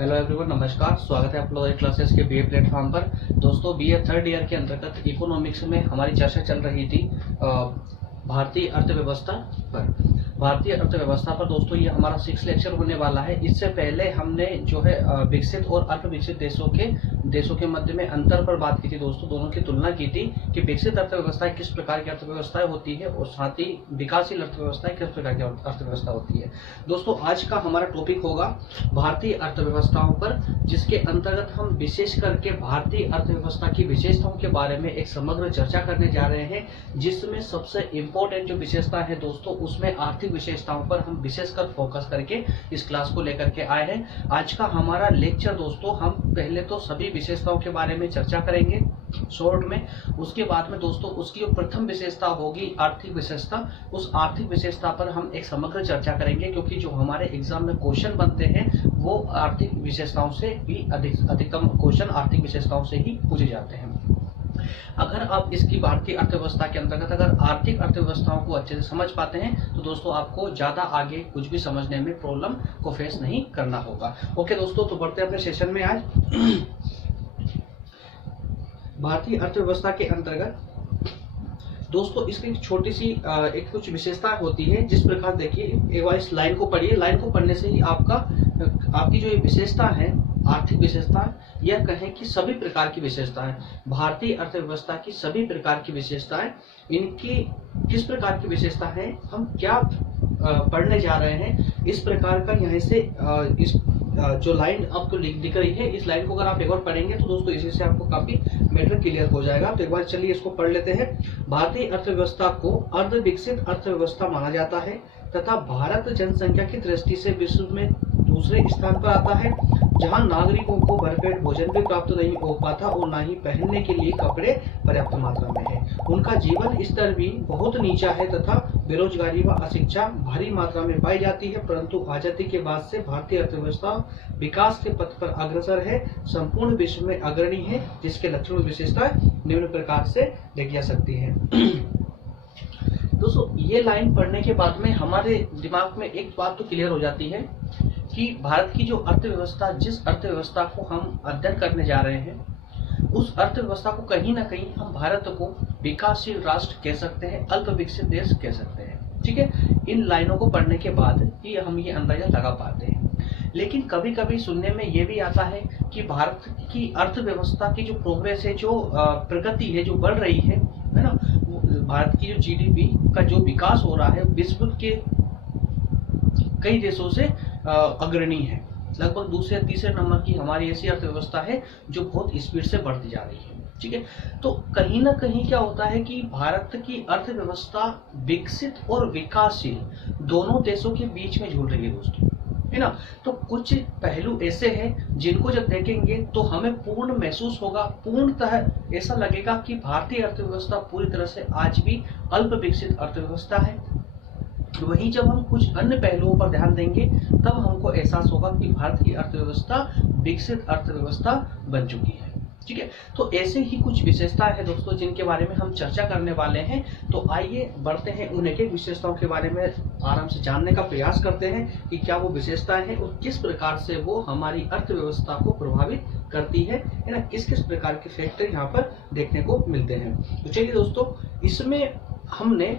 Hello everyone, नमस्कार। स्वागत है आप लोगों क्लासेस के बीए प्लेटफॉर्म पर। दोस्तों, बीए थर्ड ईयर के अंतर्गत इकोनॉमिक्स में हमारी चर्चा चल रही थी भारतीय अर्थव्यवस्था पर। भारतीय अर्थव्यवस्था पर दोस्तों ये हमारा 6 लेक्चर होने वाला है। इससे पहले हमने जो है विकसित और अल्प विकसित देशों के मध्य में अंतर पर बात की थी दोस्तों। दोनों की तुलना की थी कि विकसित अर्थव्यवस्थाएं किस प्रकार की अर्थव्यवस्थाएं होती है और साथ ही विकासशील अर्थव्यवस्थाएं किस प्रकार की अर्थव्यवस्था होती है। दोस्तों, आज का हमारा टॉपिक होगा भारतीय अर्थव्यवस्थाओं पर, जिसके अंतर्गत हम विशेष करके भारतीय अर्थव्यवस्था की विशेषताओं के बारे में एक समग्र चर्चा करने जा रहे हैं, जिसमें सबसे इम्पोर्टेंट जो विशेषता है दोस्तों, उसमें आर्थिक विशेषताओं पर हम विशेषकर फोकस करके इस क्लास को लेकर के आए हैं। आज का हमारा लेक्चर दोस्तों, हम पहले तो सभी विशेषताओं के बारे में चर्चा करेंगे शॉर्ट में। उसके बाद में दोस्तों उसकी जो प्रथम विशेषता होगी आर्थिक विशेषता, उस आर्थिक विशेषता पर हम एक समग्र चर्चा करेंगे, क्योंकि जो हमारे एग्जाम में क्वेश्चन बनते हैं वो आर्थिक विशेषताओं से भी अधिकतम क्वेश्चन आर्थिक विशेषताओं से ही पूछे जाते हैं। अगर आप इसकी भारतीय अर्थव्यवस्था के अंतर्गत अगर आर्थिक अर्थव्यवस्थाओं को अच्छे से समझ पाते हैं तो दोस्तों आपको ज्यादा आगे कुछ भी समझने में प्रॉब्लम को फेस नहीं करना होगा। ओके दोस्तों, तो बढ़ते हैं अपने सेशन में। आज भारतीय अर्थव्यवस्था के अंतर्गत दोस्तों इसकी छोटी सी एक कुछ विशेषता होती है। जिस प्रकार देखिए, एक बार इस लाइन को पढ़िए। लाइन को पढ़ने से ही आपकी जो ये विशेषता है आर्थिक विशेषता, यह कहें कि सभी प्रकार की विशेषता है भारतीय अर्थव्यवस्था की, सभी प्रकार की विशेषताएं, इनकी किस प्रकार की विशेषता है, हम क्या पढ़ने जा रहे हैं, इस प्रकार का यहाँ से इस जो लाइन आपको दिख रही है, इस लाइन को अगर आप एक बार पढ़ेंगे तो दोस्तों इसी से आपको काफी मैटर क्लियर हो जाएगा। तो एक बार चलिए इसको पढ़ लेते हैं। भारतीय अर्थव्यवस्था को अर्ध विकसित अर्थव्यवस्था माना जाता है तथा भारत जनसंख्या की दृष्टि से विश्व में दूसरे स्थान पर आता है, जहां नागरिकों को भरपेट भोजन भी प्राप्त नहीं हो पाता और न ही पहनने के लिए कपड़े पर्याप्त मात्रा में है। उनका जीवन स्तर भी बहुत नीचा है तथा बेरोजगारी व अशिक्षा भारी मात्रा में पाई जाती है। परंतु आजादी के बाद से भारतीय अर्थव्यवस्था विकास के पथ पर अग्रसर है, संपूर्ण विश्व में अग्रणी है, जिसके लक्षण और विशेषताएं निम्न प्रकार से देखी जा सकती है। दोस्तों, ये लाइन पढ़ने के बाद में हमारे दिमाग में एक बात तो क्लियर हो जाती है कि भारत की जो अर्थव्यवस्था, जिस अर्थव्यवस्था को हम अध्ययन करने जा रहे हैं, उस अर्थव्यवस्था को कहीं ना कहीं हम भारत को विकासशील राष्ट्र कह सकते हैं, अल्प विकसित देश कह सकते हैं। ठीक है, इन लाइनों को पढ़ने के बाद ही हम ये अंदाजा लगा पाते हैं। लेकिन कभी कभी सुनने में ये भी आता है कि भारत की अर्थव्यवस्था की जो प्रोग्रेस है, जो प्रगति है, जो बढ़ रही है ना, भारत की जो जीडीपी का जो विकास हो रहा है विश्व के कई देशों से अग्रणी है। लगभग दूसरे तीसरे नंबर की हमारी ऐसी अर्थव्यवस्था है जो बहुत स्पीड से बढ़ती जा रही है। ठीक है, तो कहीं ना कहीं क्या होता है कि भारत की अर्थव्यवस्था विकसित और विकासशील दोनों देशों के बीच में झूल रही है दोस्तों, है ना। तो कुछ पहलू ऐसे हैं जिनको जब देखेंगे तो हमें पूर्ण महसूस होगा, पूर्णतः ऐसा लगेगा कि भारतीय अर्थव्यवस्था पूरी तरह से आज भी अल्प विकसित अर्थव्यवस्था है। वहीं जब हम कुछ अन्य पहलुओं पर ध्यान देंगे तब हमको एहसास होगा कि भारत की अर्थव्यवस्था विकसित अर्थव्यवस्था बन चुकी है। ठीक है, तो ऐसे ही कुछ विशेषताएं हैं दोस्तों जिनके बारे में हम चर्चा करने वाले हैं। तो आइए बढ़ते हैं, उन एक एक विशेषताओं के बारे में आराम से जानने का प्रयास करते हैं कि क्या वो विशेषताएं हैं और किस प्रकार से वो हमारी अर्थव्यवस्था को प्रभावित करती है ना, किस किस प्रकार के फैक्टर यहाँ पर देखने को मिलते हैं। तो चलिए दोस्तों, इसमें हमने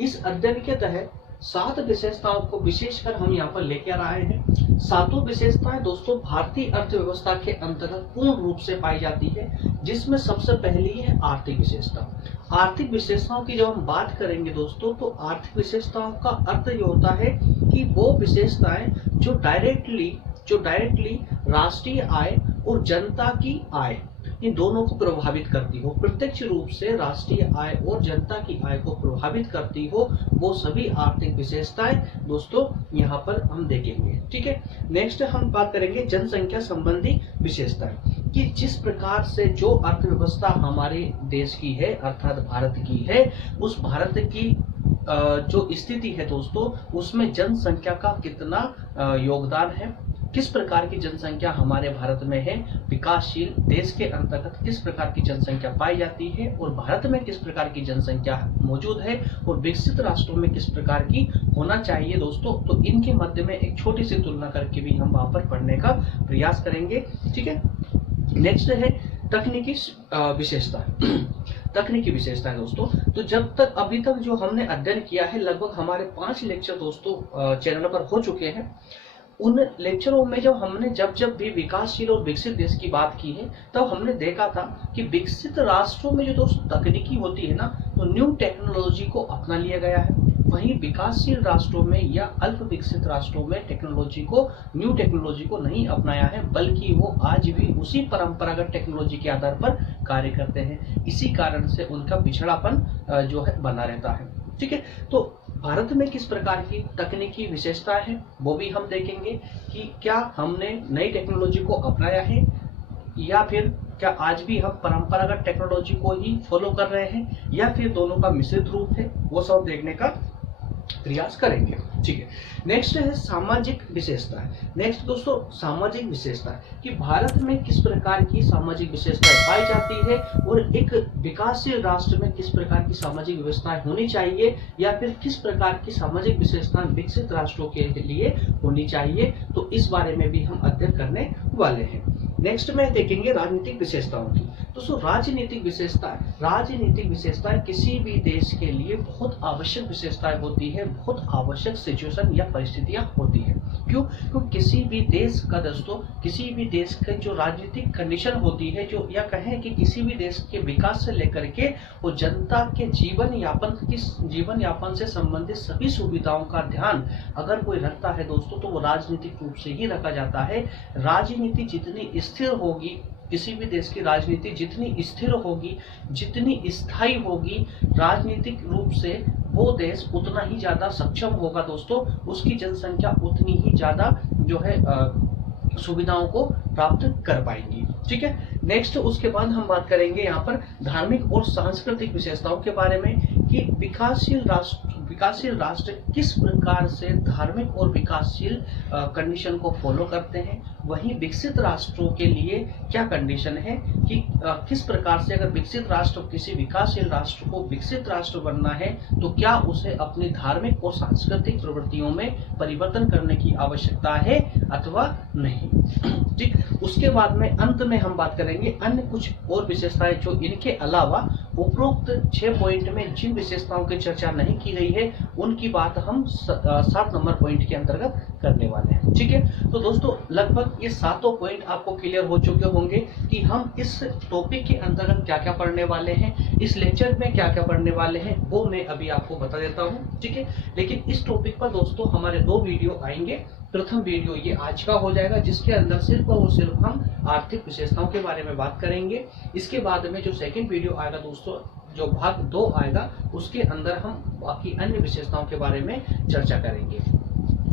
इस अध्ययन के तहत 7 विशेषताओं को विशेषकर हम यहाँ पर लेकर आए हैं। 7 विशेषताएं दोस्तों भारतीय अर्थव्यवस्था के अंतर्गत पूर्ण रूप से पाई जाती है, जिसमें सबसे पहली है आर्थिक विशेषता। आर्थिक विशेषताओं की जब हम बात करेंगे दोस्तों, तो आर्थिक विशेषताओं का अर्थ ये होता है कि वो विशेषताएं जो डायरेक्टली राष्ट्रीय आय और जनता की आय, इन दोनों को प्रभावित करती हो, प्रत्यक्ष रूप से राष्ट्रीय आय और जनता की आय को प्रभावित करती हो, वो सभी आर्थिक विशेषताएं दोस्तों यहाँ पर हम देखेंगे। ठीक है, नेक्स्ट हम बात करेंगे जनसंख्या संबंधी विशेषताएं, कि जिस प्रकार से जो अर्थव्यवस्था हमारे देश की है अर्थात भारत की है, उस भारत की जो स्थिति है दोस्तों, उसमें जनसंख्या का कितना योगदान है, किस प्रकार की जनसंख्या हमारे भारत में है, विकासशील देश के अंतर्गत किस प्रकार की जनसंख्या पाई जाती है और भारत में किस प्रकार की जनसंख्या मौजूद है और विकसित राष्ट्रों में किस प्रकार की होना चाहिए दोस्तों। तो इनके मध्य में एक छोटी सी तुलना करके भी हम वहां पर पढ़ने का प्रयास करेंगे। ठीक है, नेक्स्ट है तकनीकी विशेषता। तकनीकी विशेषता है दोस्तों। तो जब तक अभी तक जो हमने अध्ययन किया है, लगभग हमारे 5 लेक्चर दोस्तों चैनल पर हो चुके हैं। उन लेक्चरों में जब भी विकासशील और विकसित देश की बात की है, तब हमने देखा था कि विकसित राष्ट्रों में जो दोस्तों तकनीकी होती है ना, तो न्यू टेक्नोलॉजी को अपना लिया गया है। वहीं विकासशील राष्ट्रों में या अल्प विकसित राष्ट्रों में न्यू टेक्नोलॉजी को नहीं अपनाया है, बल्कि वो आज भी उसी परंपरागत टेक्नोलॉजी के आधार पर कार्य करते हैं। इसी कारण से उनका पिछड़ापन जो है बना रहता है। ठीक है, तो भारत में किस प्रकार की तकनीकी विशेषताएं हैं वो भी हम देखेंगे कि क्या हमने नई टेक्नोलॉजी को अपनाया है या फिर क्या आज भी हम परंपरागत टेक्नोलॉजी को ही फॉलो कर रहे हैं या फिर दोनों का मिश्रित रूप है, वो सब देखने का प्रयास करेंगे। ठीक है, नेक्स्ट है सामाजिक विशेषता। नेक्स्ट दोस्तों सामाजिक विशेषता कि भारत में किस प्रकार की सामाजिक विशेषताएं पाई जाती है और एक विकासशील राष्ट्र में किस प्रकार की सामाजिक व्यवस्थाएं होनी चाहिए या फिर किस प्रकार की सामाजिक विशेषताएं विकसित राष्ट्रों के लिए होनी चाहिए। तो इस बारे में भी हम अध्ययन करने वाले हैं। नेक्स्ट में देखेंगे राजनीतिक विशेषताओं की। दोस्तों राजनीतिक विशेषताएं किसी भी देश के लिए बहुत आवश्यक विशेषताएं होती है, बहुत आवश्यक सिचुएशन या परिस्थितियां होती है। क्यों? क्योंकि किसी भी देश का दोस्तों, किसी भी देश का जो राजनीतिक कंडीशन होती है, जो या कहें कि किसी भी देश के विकास से लेकर के वो जनता के जीवन यापन से संबंधित सभी सुविधाओं का ध्यान अगर कोई रखता है दोस्तों, तो वो राजनीतिक रूप से ही रखा जाता है। राजनीति जितनी स्थिर होगी, किसी भी देश की राजनीति जितनी स्थिर होगी, जितनी स्थायी होगी, राजनीतिक रूप से वो देश उतना ही ज्यादा सक्षम होगा दोस्तों, उसकी जनसंख्या उतनी ही ज्यादा जो है सुविधाओं को प्राप्त कर पाएंगी। ठीक है, नेक्स्ट उसके बाद हम बात करेंगे यहाँ पर धार्मिक और सांस्कृतिक विशेषताओं के बारे में कि विकासशील राष्ट्र किस प्रकार से धार्मिक और विकासशील कंडीशन को फॉलो करते हैं। वहीं विकसित राष्ट्रों के लिए क्या कंडीशन है कि किस प्रकार से अगर विकसित राष्ट्र किसी विकासशील राष्ट्र को विकसित राष्ट्र बनना है तो क्या उसे अपनी धार्मिक और सांस्कृतिक प्रवृत्तियों में परिवर्तन करने की आवश्यकता है अथवा नहीं। ठीक, उसके बाद में अंत में हम बात करेंगे अन्य कुछ और विशेषताएं जो इनके अलावा उपरोक्त 6 पॉइंट में जिन विशेषताओं की चर्चा नहीं की गई है उनकी बात हम 7 नंबर पॉइंट के अंतर्गत करने वाले हैं। ठीक है, तो दोस्तों लगभग ये 7 पॉइंट आपको क्लियर हो चुके होंगे कि हम इस टॉपिक के अंतर्गत क्या क्या पढ़ने वाले हैं, इस लेक्चर में क्या क्या पढ़ने वाले हैं, वो मैं अभी आपको बता देता हूँ। ठीक है, लेकिन इस टॉपिक पर दोस्तों हमारे 2 वीडियो आएंगे। प्रथम वीडियो ये आज का हो जाएगा जिसके अंदर सिर्फ और सिर्फ हम आर्थिक विशेषताओं के बारे में बात करेंगे। इसके बाद में जो सेकंड वीडियो आएगा दोस्तों, जो भाग 2 आएगा, उसके अंदर हम बाकी अन्य विशेषताओं के बारे में चर्चा करेंगे।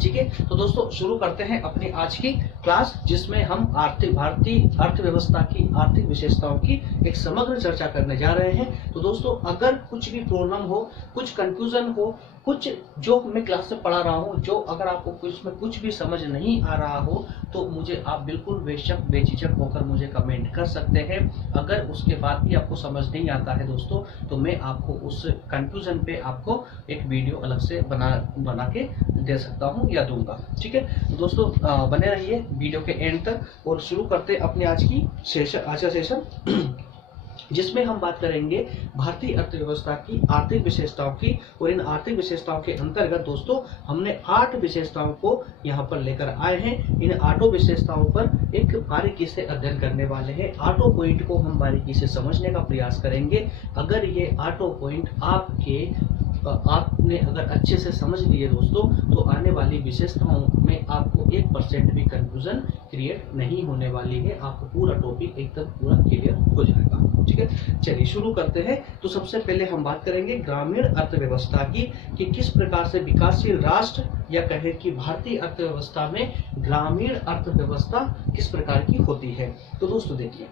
ठीक है, तो दोस्तों शुरू करते हैं अपनी आज की क्लास, जिसमें हम भारतीय अर्थव्यवस्था की आर्थिक विशेषताओं की एक समग्र चर्चा करने जा रहे हैं। तो दोस्तों अगर कुछ भी प्रॉब्लम हो, कुछ कंफ्यूजन हो, कुछ जो मैं क्लास में पढ़ा रहा हूँ, जो अगर आपको कुछ भी समझ नहीं आ रहा हो, तो मुझे आप बिल्कुल बेझिझक होकर मुझे कमेंट कर सकते हैं। अगर उसके बाद भी आपको समझ नहीं आता है दोस्तों, तो मैं आपको उस कंफ्यूजन पे आपको एक वीडियो अलग से बना के दे सकता हूँ या दूंगा। ठीक है, तो दोस्तों बने रहिए वीडियो के एंड तक और शुरू करते अपने आज का सेशन जिसमें हम बात करेंगे भारतीय अर्थव्यवस्था की आर्थिक विशेषताओं की। और इन आर्थिक विशेषताओं के अंतर्गत दोस्तों हमने 8 विशेषताओं को यहाँ पर लेकर आए हैं। इन 8 विशेषताओं पर एक बारीकी से अध्ययन करने वाले हैं। 8 पॉइंट को हम बारीकी से समझने का प्रयास करेंगे। अगर ये 8 पॉइंट आपने अगर अच्छे से समझ लिए दोस्तों, तो आने वाली विशेषताओं में आपको 1% भी कंफ्यूजन क्रिएट नहीं होने वाली है। आपको पूरा टॉपिक एकदम पूरा क्लियर हो जाएगा। ठीक है, चलिए शुरू करते हैं। तो सबसे पहले हम बात करेंगे ग्रामीण अर्थव्यवस्था की कि किस प्रकार से विकासशील राष्ट्र या कहे कि भारतीय अर्थव्यवस्था में ग्रामीण अर्थव्यवस्था किस प्रकार की होती है। तो दोस्तों देखिए,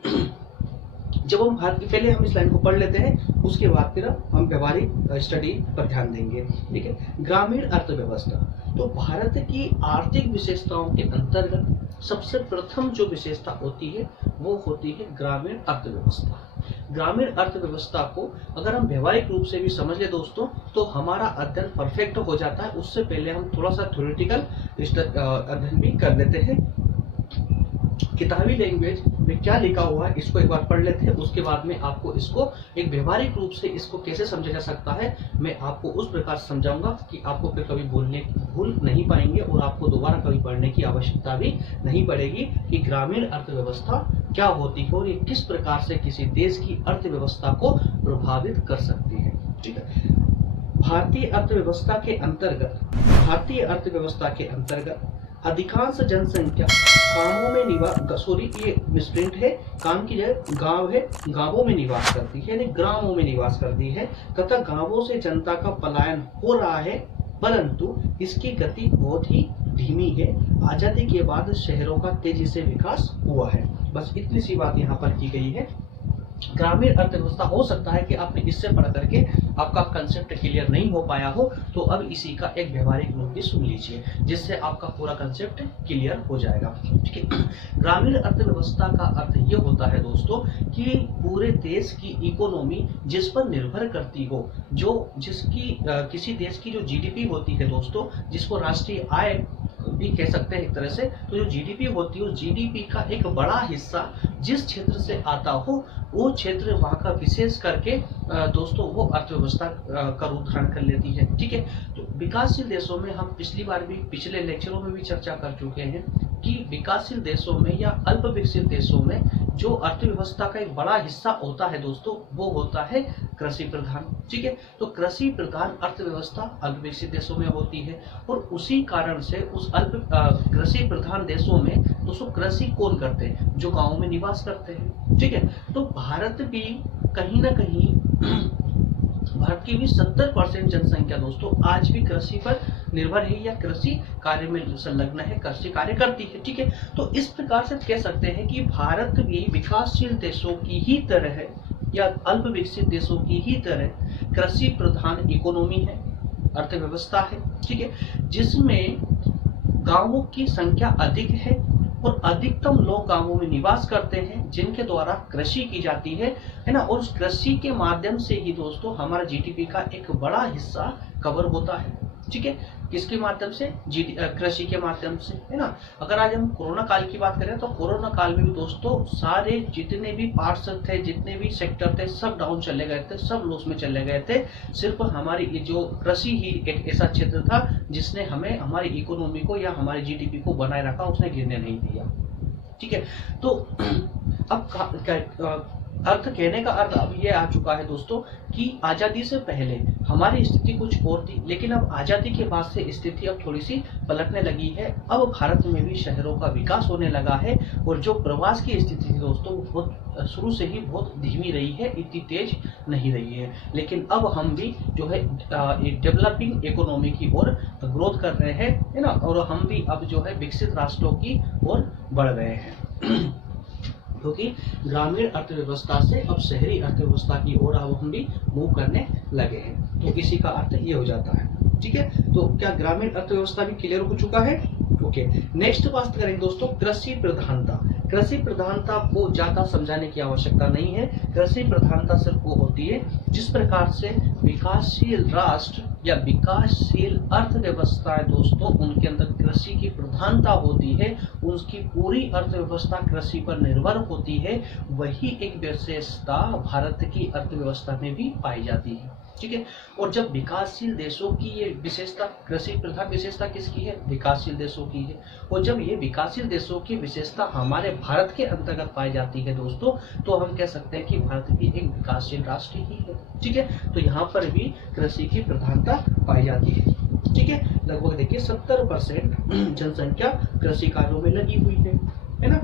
जब हम पहले हम इस लाइन को पढ़ लेते हैं, उसके बाद फिर हम व्यवहारिक स्टडी पर ध्यान देंगे। ठीक है, ग्रामीण अर्थव्यवस्था तो भारत की आर्थिक विशेषताओं के अंतर्गत सबसे प्रथम जो विशेषता होती है वो होती है ग्रामीण अर्थव्यवस्था। ग्रामीण अर्थव्यवस्था को अगर हम व्यवहारिक रूप से भी समझ ले दोस्तों, तो हमारा अध्ययन परफेक्ट हो जाता है। उससे पहले हम थोड़ा सा थ्योरेटिकल अध्ययन भी कर लेते हैं। किताबी लैंग्वेज में क्या लिखा हुआ है इसको एक बार पढ़ लेते हैं, उसके बाद में आपको इसको एक व्यवहारिक रूप से इसको कैसे समझा जा सकता है मैं आपको उस प्रकार से समझाऊंगा कि आपको फिर कभी भूल नहीं पाएंगे और आपको दोबारा कभी पढ़ने की आवश्यकता भी नहीं पड़ेगी कि ग्रामीण अर्थव्यवस्था क्या होती है और ये किस प्रकार से किसी देश की अर्थव्यवस्था को प्रभावित कर सकती है। ठीक है, भारतीय अर्थव्यवस्था के अंतर्गत अधिकांश जनसंख्या गांवों में ये मिसप्रिंट है, काम की जगह गांव है, गांवों में निवास करती है, यानी ग्रामों में निवास करती है तथा गांवों से जनता का पलायन हो रहा है, परंतु इसकी गति बहुत ही धीमी है। आजादी के बाद शहरों का तेजी से विकास हुआ है। बस इतनी सी बात यहाँ पर की गई है। ग्रामीण अर्थव्यवस्था हो सकता है कि आपने इससे पढ़ करके आपका कंसेप्ट क्लियर नहीं हो पाया हो, तो अब इसी का एक व्यवहारिक रूप भी सुन लीजिए जिससे आपका पूरा कंसेप्ट क्लियर हो जाएगा। ठीक है, ग्रामीण अर्थव्यवस्था का अर्थ ये होता है दोस्तों कि पूरे देश की इकोनॉमी जिस पर निर्भर करती हो, जिसकी किसी देश की जो जीडीपी होती है दोस्तों, जिसको राष्ट्रीय आय भी कह सकते हैं एक तरह से, तो जो जीडीपी होती है उस जीडीपी का एक बड़ा हिस्सा जिस क्षेत्र से आता हो वो क्षेत्र वहां का विशेष करके दोस्तों वो अर्थव्यवस्था का रूप धारण कर लेती है। ठीक है, तो विकासशील देशों में हम पिछले लेक्चरों में भी चर्चा कर चुके हैं कि विकासशील देशों में या अल्प विकसित देशों में जो अर्थव्यवस्था का एक बड़ा हिस्सा होता है दोस्तों वो होता है कृषि प्रधान। ठीक है, तो कृषि प्रधान अर्थव्यवस्था अल्प विकसित देशों में होती है और उसी कारण से उस कृषि प्रधान देशों में दोस्तों कृषि कौन करते हैं? जो गांवों में निवास करते हैं। ठीक है, तो भारत भी कहीं ना कहीं भारत की भी 70% जनसंख्या दोस्तों आज भी कृषि पर निर्भर है या कृषि कार्य में संलग्न है, कृषि कार्य करती है। ठीक है, तो इस प्रकार से कह सकते हैं कि भारत भी विकासशील देशों की ही तरह है या अल्प विकसित देशों की ही तरह कृषि प्रधान इकोनॉमी है, अर्थव्यवस्था है। ठीक है, जिसमें गांवों की संख्या अधिक है और अधिकतम लोग गांवों में निवास करते हैं जिनके द्वारा कृषि की जाती है ना, और उस कृषि के माध्यम से ही दोस्तों हमारा जीडीपी का एक बड़ा हिस्सा कवर होता है। ठीक है, किसके माध्यम से? कृषि के माध्यम से, है ना। अगर आज हम कोरोना काल की बात करें तो कोरोना काल में भी दोस्तों सारे जितने भी पार्ट्स थे, जितने भी सेक्टर थे, सब डाउन चले गए थे, सब लॉस में चले गए थे। सिर्फ हमारी ये जो कृषि ही एक ऐसा क्षेत्र था जिसने हमें हमारी इकोनॉमी को या हमारे जीडीपी को बनाए रखा, उसने गिरने नहीं दिया। ठीक है, तो अब अर्थ कहने का अर्थ अब ये आ चुका है दोस्तों कि आजादी से पहले हमारी स्थिति कुछ और थी, लेकिन अब आजादी के बाद से स्थिति अब थोड़ी सी पलटने लगी है। अब भारत में भी शहरों का विकास होने लगा है और जो प्रवास की स्थिति थी दोस्तों बहुत शुरू से ही बहुत धीमी रही है, इतनी तेज नहीं रही है। लेकिन अब हम भी जो है डेवलपिंग इकोनॉमी की ओर ग्रोथ कर रहे हैं, है ना, और हम भी अब जो है विकसित राष्ट्रों की ओर बढ़ रहे हैं क्योंकि ग्रामीण अर्थव्यवस्था से अब शहरी अर्थव्यवस्था की ओर अब हम भी मूव करने लगे हैं। तो इसी का अर्थ ये हो जाता है। ठीक है, तो क्या ग्रामीण अर्थव्यवस्था भी क्लियर हो चुका है? ओके, नेक्स्ट बात करेंगे दोस्तों कृषि प्रधानता। कृषि प्रधानता को ज्यादा समझाने की आवश्यकता नहीं है। कृषि प्रधानता सिर्फ वो होती है जिस प्रकार से विकासशील राष्ट्र या विकासशील अर्थव्यवस्था है दोस्तों, उनके अंदर कृषि की प्रधानता होती है, उनकी पूरी अर्थव्यवस्था कृषि पर निर्भर होती है। वही एक विशेषता भारत की अर्थव्यवस्था में भी पाई जाती है। ठीक है, और जब विकासशील देशों की ये विशेषता, कृषि प्रधान विशेषता किसकी है? विकासशील देशों की है। और जब ये विकासशील देशों की विशेषता हमारे भारत के अंतर्गत पाई जाती है दोस्तों, तो हम कह सकते हैं कि भारत भी एक विकासशील राष्ट्र ही है। ठीक है, तो यहाँ पर भी कृषि की प्रधानता पाई जाती है। ठीक है, लगभग देखिए 70% जनसंख्या कृषि कार्यों में लगी हुई है ना।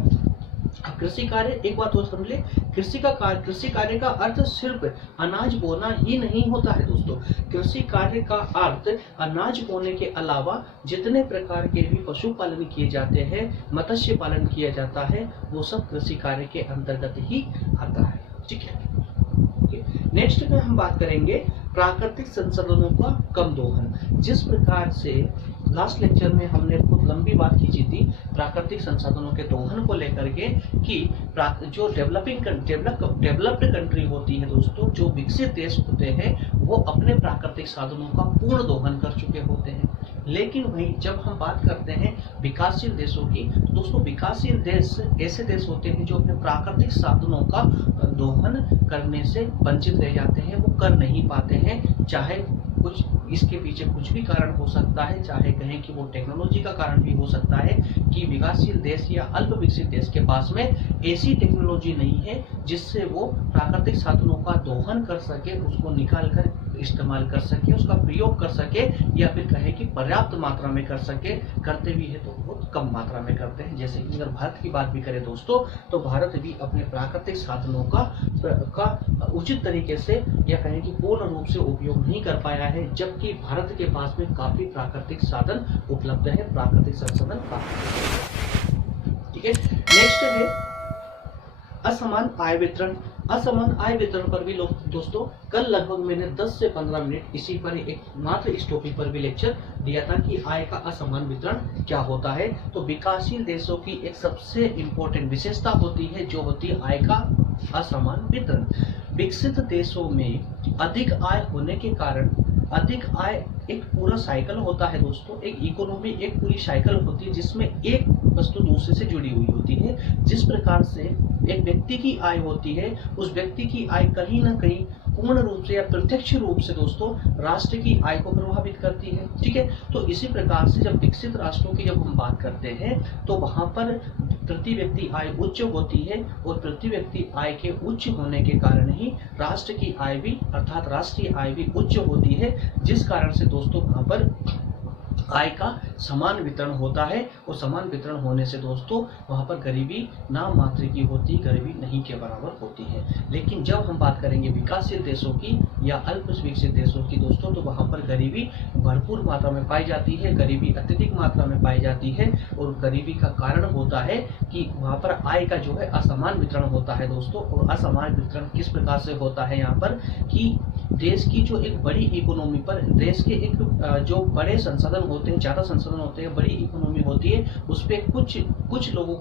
कृषि कार्य, एक बात और समझ ले, कृषि कार्य का अर्थ सिर्फ अनाज बोना ही नहीं होता है दोस्तों। कृषि कार्य का अर्थ अनाज बोने के अलावा जितने प्रकार के भी पशुपालन किए जाते हैं, मत्स्य पालन किया जाता है, वो सब कृषि कार्य के अंतर्गत ही आता है। ठीक है, नेक्स्ट में हम बात करेंगे प्राकृतिक संसाधनों का कम दोहन। जिस प्रकार से लास्ट लेक्चर में हमने बहुत लंबी बात खींची थी प्राकृतिक संसाधनों के दोहन को लेकर के कि जो डेवलप्ड कंट्री होती है दोस्तों, जो विकसित देश होते हैं, वो अपने प्राकृतिक साधनों का पूर्ण दोहन कर चुके होते हैं। लेकिन वही जब हम बात करते हैं विकासशील देशों की, तो दोस्तों विकासशील देश ऐसे देश होते हैं जो अपने प्राकृतिक साधनों का दोहन करने से वंचित रह जाते हैं, वो कर नहीं पाते हैं। चाहे कुछ इसके पीछे कुछ भी कारण हो सकता है, चाहे कहें कि वो टेक्नोलॉजी का कारण भी हो सकता है कि विकासशील देश या अल्प विकसित देश के पास में ऐसी टेक्नोलॉजी नहीं है जिससे वो प्राकृतिक साधनों का दोहन कर सके, उसको निकाल कर इस्तेमाल कर सके, उसका प्रयोग कर सके, या फिर कहे कि पर्याप्त मात्रा में कर सके। करते भी है तो बहुत कम मात्रा में करते हैं। जैसे कि अगर भारत की बात भी करें दोस्तों, तो भारत भी अपने प्राकृतिक साधनों का उचित तरीके से या कहें कि पूर्ण रूप से उपयोग नहीं कर पाया है, जबकि भारत के पास में काफी प्राकृतिक साधन उपलब्ध है, प्राकृतिक संसाधन काफी। ठीक है, नेक्स्ट है असमान आय वितरण। असमान आय वितरण पर भी दोस्तों कल लगभग मैंने 10 से 15 मिनट इसी पर एक मात्र इस टॉपिक पर भी लेक्चर दिया था कि आय का असमान वितरण क्या होता है। तो विकासशील देशों की एक सबसे इंपॉर्टेंट विशेषता होती है जो होती है आय का असमान वितरण। विकसित देशों में अधिक आय होने के कारण, अधिक आय एक पूरा साइकिल होता है दोस्तों, एक इकोनॉमी एक पूरी साइकिल होती है जिसमें एक वस्तु दूसरे से जुड़ी हुई होती है। जिस प्रकार से एक व्यक्ति की आय होती है, उस व्यक्ति की आय कहीं ना कहीं पूर्ण रूप से या प्रत्यक्ष रूप से दोस्तों राष्ट्र की आय को प्रभावित करती है। ठीक है, तो इसी प्रकार से जब विकसित राष्ट्रों की जब हम बात करते हैं तो वहां पर प्रति व्यक्ति आय उच्च होती है, और प्रति व्यक्ति आय के उच्च होने के कारण ही राष्ट्र की आय भी अर्थात राष्ट्रीय आय भी उच्च होती है, जिस कारण से दोस्तों वहां पर आय का समान वितरण होता है। और समान वितरण होने से दोस्तों वहां पर गरीबी नाम मात्र की होती, गरीबी नहीं के बराबर होती है। लेकिन जब हम बात करेंगे विकासशील देशों की या अल्प विकसित देशों की दोस्तों, तो वहां पर गरीबी भरपूर मात्रा में पाई जाती है, गरीबी अत्यधिक मात्रा में पाई जाती है। और गरीबी का कारण होता है कि वहां पर आय का जो है असमान वितरण होता है दोस्तों। और असमान वितरण किस प्रकार से होता है यहाँ पर कि देश की जो एक बड़ी इकोनॉमी पर, देश के एक जो बड़े संसाधन होते हैं, ज्यादा संसाधन होते हैं, बड़ी इकोनॉमी होती है, उस पे कुछ लोगों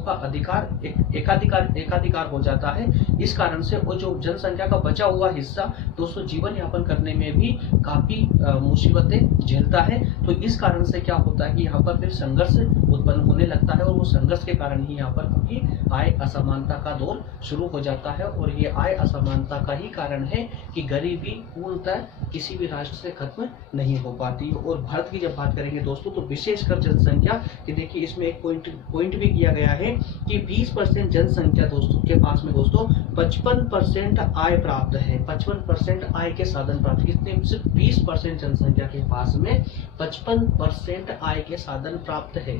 का अधिकार एकाधिकार हो जाता है। इस कारण से वो जो जनसंख्या का बचा हुआ हिस्सा दोस्तों जीवन यापन करने में भी काफी मुसीबतें झेलता है। तो इस कारण से क्या होता है कि यहाँ पर फिर संघर्ष उत्पन्न होने लगता है, और वो संघर्ष के कारण ही यहाँ पर भी आय असमानता का दौर शुरू हो जाता है। और ये आय असमानता का ही कारण है कि गरीबी पूर्णतः किसी भी राष्ट्र से खत्म नहीं हो पाती। और भारत की जब बात करेंगे दोस्तों, तो विशेषकर जनसंख्या कि देखिए इसमें एक पॉइंट भी किया गया है कि 20% जनसंख्या दोस्तों के पास में दोस्तों 55% आय प्राप्त है, 55% आय के साधन प्राप्त। कितने? सिर्फ 20% जनसंख्या के पास में 55% आय के साधन प्राप्त है।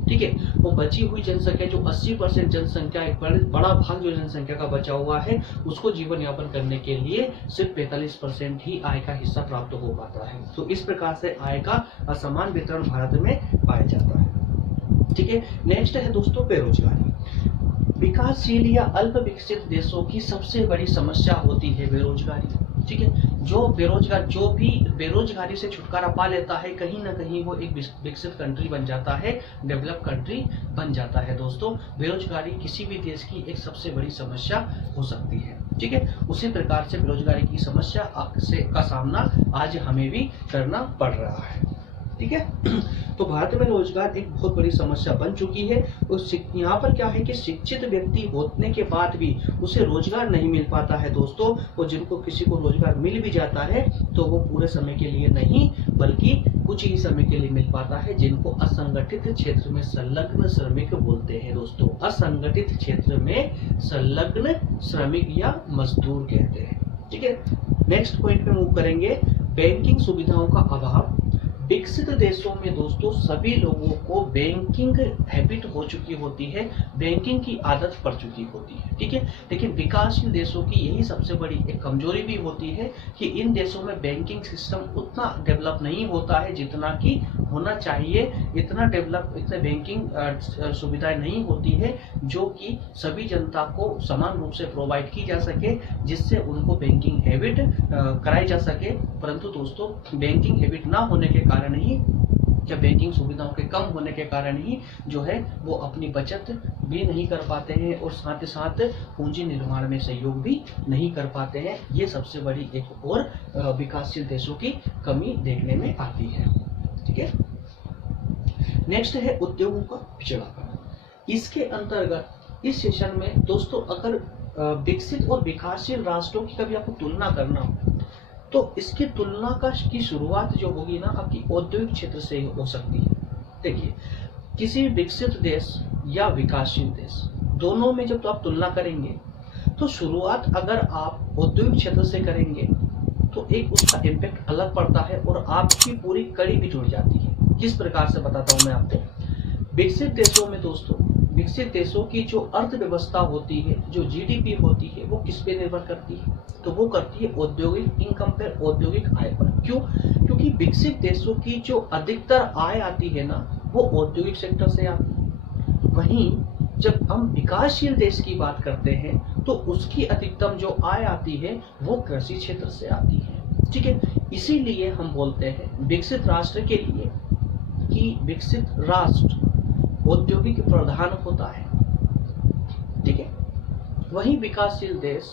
ठीक है, वो बची हुई जनसंख्या जो 80% जनसंख्या, एक बड़ा भाग जो जनसंख्या का बचा हुआ है, उसको जीवन यापन करने के लिए सिर्फ 45% ही आय का हिस्सा प्राप्त हो पाता है। तो इस प्रकार से आय का असमान वितरण भारत में पाया जाता है। ठीक है, नेक्स्ट है दोस्तों बेरोजगारी। विकासशील या अल्प विकसित देशों की सबसे बड़ी समस्या होती है बेरोजगारी। ठीक है, जो भी बेरोजगारी से छुटकारा पा लेता है, कहीं ना कहीं वो एक विकसित कंट्री बन जाता है, डेवलप कंट्री बन जाता है दोस्तों। बेरोजगारी किसी भी देश की एक सबसे बड़ी समस्या हो सकती है। ठीक है, उसी प्रकार से बेरोजगारी की समस्या का सामना आज हमें भी करना पड़ रहा है। ठीक है, तो भारत में रोजगार एक बहुत बड़ी समस्या बन चुकी है। और यहाँ पर क्या है कि शिक्षित व्यक्ति होने के बाद भी उसे रोजगार नहीं मिल पाता है दोस्तों। और जिनको किसी को रोजगार मिल भी जाता है तो वो पूरे समय के लिए नहीं बल्कि कुछ ही समय के लिए मिल पाता है, जिनको असंगठित क्षेत्र में संलग्न श्रमिक बोलते हैं दोस्तों। असंगठित क्षेत्र में संलग्न श्रमिक या मजदूर कहते हैं। ठीक है, नेक्स्ट पॉइंट पे मूव करेंगे, बैंकिंग सुविधाओं का अभाव। विकसित देशों में दोस्तों सभी लोगों को बैंकिंग हैबिट हो चुकी होती है, बैंकिंग की आदत पड़ चुकी होती है। ठीक है, लेकिन विकासशील देशों की यही सबसे बड़ी एक कमजोरी भी होती है कि इन देशों में बैंकिंग सिस्टम उतना डेवलप नहीं होता है जितना कि होना चाहिए। इतने बैंकिंग सुविधाएं नहीं होती है जो कि सभी जनता को समान रूप से प्रोवाइड की जा सके, जिससे उनको बैंकिंग हैबिट कराई जा सके। परंतु दोस्तों बैंकिंग हैबिट ना होने के कारण ही या बैंकिंग सुविधाओं के कम होने के कारण ही जो है वो अपनी बचत भी नहीं कर पाते हैं और साथ ही साथ पूंजी निर्माण में सहयोग भी नहीं कर पाते हैं। ये सबसे बड़ी एक और विकासशील देशों की कमी देखने में आती है। ठीक है, नेक्स्ट है उद्योगों का पिछड़ापन। इसके अंतर्गत इस सेशन में दोस्तों अगर विकसित और विकासशील राष्ट्रों की कभी आपको तुलना करना हो तो इसकी तुलना की शुरुआत जो होगी ना आपकी औद्योगिक क्षेत्र से हो सकती है। देखिए, किसी विकसित देश या विकासशील देश दोनों में जब तो आप तुलना करेंगे तो शुरुआत अगर आप औद्योगिक क्षेत्र से करेंगे तो एक उसका इम्पैक्ट अलग पड़ता है और आपकी पूरी कड़ी भी जुड़ जाती है। किस प्रकार से बताता हूं मैं आपको। विकसित देशों में दोस्तों, विकसित देशों की जो अर्थव्यवस्था होती है, जो जीडीपी होती है, वो किस पे निर्भर करती है? तो वो करती है औद्योगिक इनकम पर, औद्योगिक आय पर। क्यों? क्योंकि विकसित देशों की जो अधिकतर आय आती है ना वो औद्योगिक सेक्टर से आती है। वहीं जब हम विकासशील देश की बात करते हैं तो उसकी अधिकतम जो आय आती है वो कृषि क्षेत्र से आती है। ठीक है, इसीलिए हम बोलते हैं विकसित राष्ट्र के लिए कि विकसित राष्ट्र औद्योगिक प्रधान होता है। ठीक है, वहीं विकासशील देश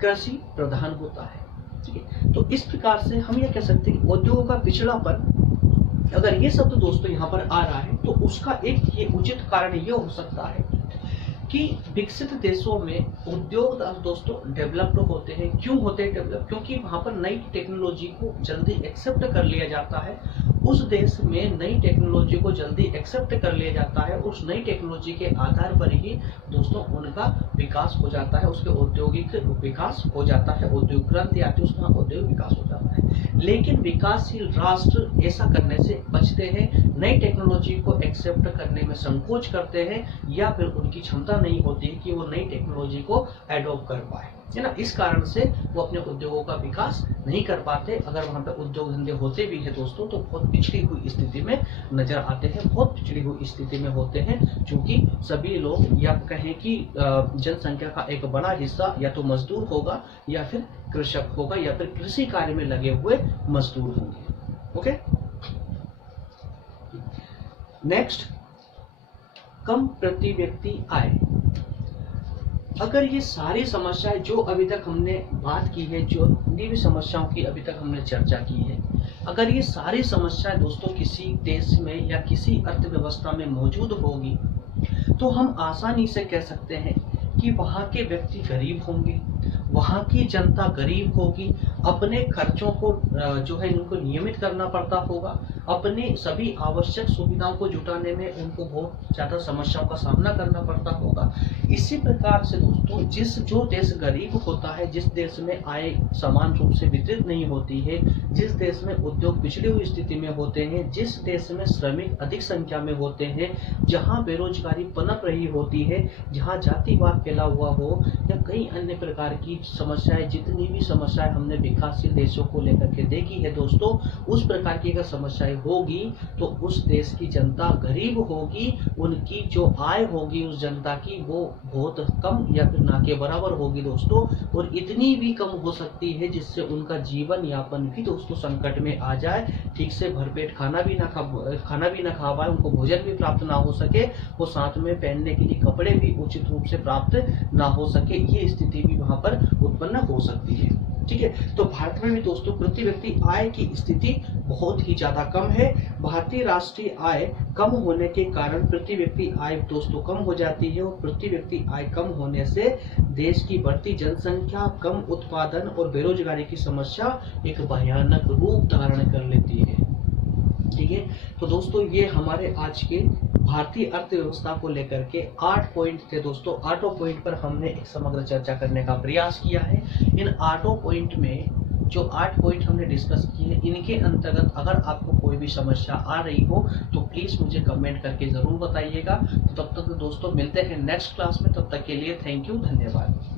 कृषि प्रधान होता है। ठीक है, तो इस प्रकार से हम ये कह सकते हैं कि उद्योगों का पिछड़ापन, अगर ये शब्द दोस्तों यहाँ पर आ रहा है तो उसका एक ये उचित कारण ये हो सकता है कि विकसित देशों में उद्योग दोस्तों डेवलप्ड होते हैं। क्यों होते हैं डेवलप? क्योंकि वहां पर नई टेक्नोलॉजी को जल्दी एक्सेप्ट कर लिया जाता है। उस देश में नई टेक्नोलॉजी को जल्दी एक्सेप्ट कर लिया जाता है। उस नई टेक्नोलॉजी के आधार पर ही दोस्तों उनका विकास हो जाता है, उसके औद्योगिक विकास हो जाता है, औद्योगिक क्रांति आती है, उसका औद्योगिक विकास हो जाता है। लेकिन विकासशील राष्ट्र ऐसा करने से बचते हैं, नई टेक्नोलॉजी को एक्सेप्ट करने में संकोच करते हैं या फिर उनकी क्षमता नहीं होती है कि वो नई टेक्नोलॉजी को एडॉप्ट कर पाए, है ना। इस कारण से वो अपने उद्योगों का विकास नहीं कर पाते। अगर वहां पे उद्योग धंधे होते भी हैं दोस्तों तो बहुत पिछड़ी हुई स्थिति में नजर आते हैं, बहुत पिछड़ी हुई स्थिति में होते हैं, क्योंकि सभी लोग या कहें कि जनसंख्या का एक बड़ा हिस्सा या तो मजदूर होगा या फिर कृषक होगा या फिर कृषि कार्य में लगे हुए मजदूर होंगे। ओके, नेक्स्ट, कम प्रति व्यक्ति आय। अगर ये सारी समस्याएं जो अभी तक हमने बात की है, जो भी समस्याओं की अभी तक हमने चर्चा की है, अगर ये सारी समस्याएं दोस्तों किसी देश में या किसी अर्थव्यवस्था में मौजूद होगी तो हम आसानी से कह सकते हैं कि वहाँ के व्यक्ति गरीब होंगे, वहाँ की जनता गरीब होगी, अपने खर्चों को जो है इनको नियमित करना पड़ता होगा, अपने सभी आवश्यक सुविधाओं को जुटाने में उनको बहुत ज्यादा समस्याओं का सामना करना पड़ता होगा। इसी प्रकार से दोस्तों जो देश गरीब होता है, जिस देश में आय समान रूप से वितरित नहीं होती है, जिस देश में उद्योग पिछड़ी हुई स्थिति में होते हैं, जिस देश में श्रमिक अधिक संख्या में होते हैं, जहाँ बेरोजगारी पनप रही होती है, जहाँ जातिवाद फैला हुआ हो या कई अन्य प्रकार की समस्याएं, जितनी भी समस्याएं हमने विकासशील देशों को लेकर के देखी है दोस्तों, उस प्रकार की अगर समस्याएं होगी तो उस देश की जनता गरीब होगी, उनकी जो आय होगी उस जनता की वो बहुत कम या फिर ना के बराबर होगी दोस्तों, और इतनी भी कम हो सकती है जिससे उनका जीवन यापन भी दोस्तों संकट में आ जाए। ठीक से भरपेट खाना भी ना खा पाए, उनको भोजन भी प्राप्त ना हो सके, वो साथ में पहनने के लिए कपड़े भी उचित रूप से प्राप्त ना हो सके, ये स्थिति भी वहां पर उत्पन्न हो सकती है। ठीक है, तो भारत में भी दोस्तों प्रति व्यक्ति आय की स्थिति बहुत ही ज्यादा कम है। भारतीय राष्ट्रीय आय कम होने के कारण प्रति व्यक्ति आय दोस्तों कम हो जाती है, और प्रति व्यक्ति आय कम होने से देश की बढ़ती जनसंख्या, कम उत्पादन और बेरोजगारी की समस्या एक भयानक रूप धारण कर लेती है। ठीक है, तो दोस्तों ये हमारे आज के भारतीय अर्थव्यवस्था को लेकर के 8 पॉइंट थे दोस्तों। 8 पॉइंट पर हमने एक समग्र चर्चा करने का प्रयास किया है। इन 8 पॉइंट में जो 8 पॉइंट हमने डिस्कस किए, इनके अंतर्गत अगर आपको कोई भी समस्या आ रही हो तो प्लीज मुझे कमेंट करके जरूर बताइएगा। तो तब तक दोस्तों मिलते हैं नेक्स्ट क्लास में, तब तक के लिए थैंक यू, धन्यवाद।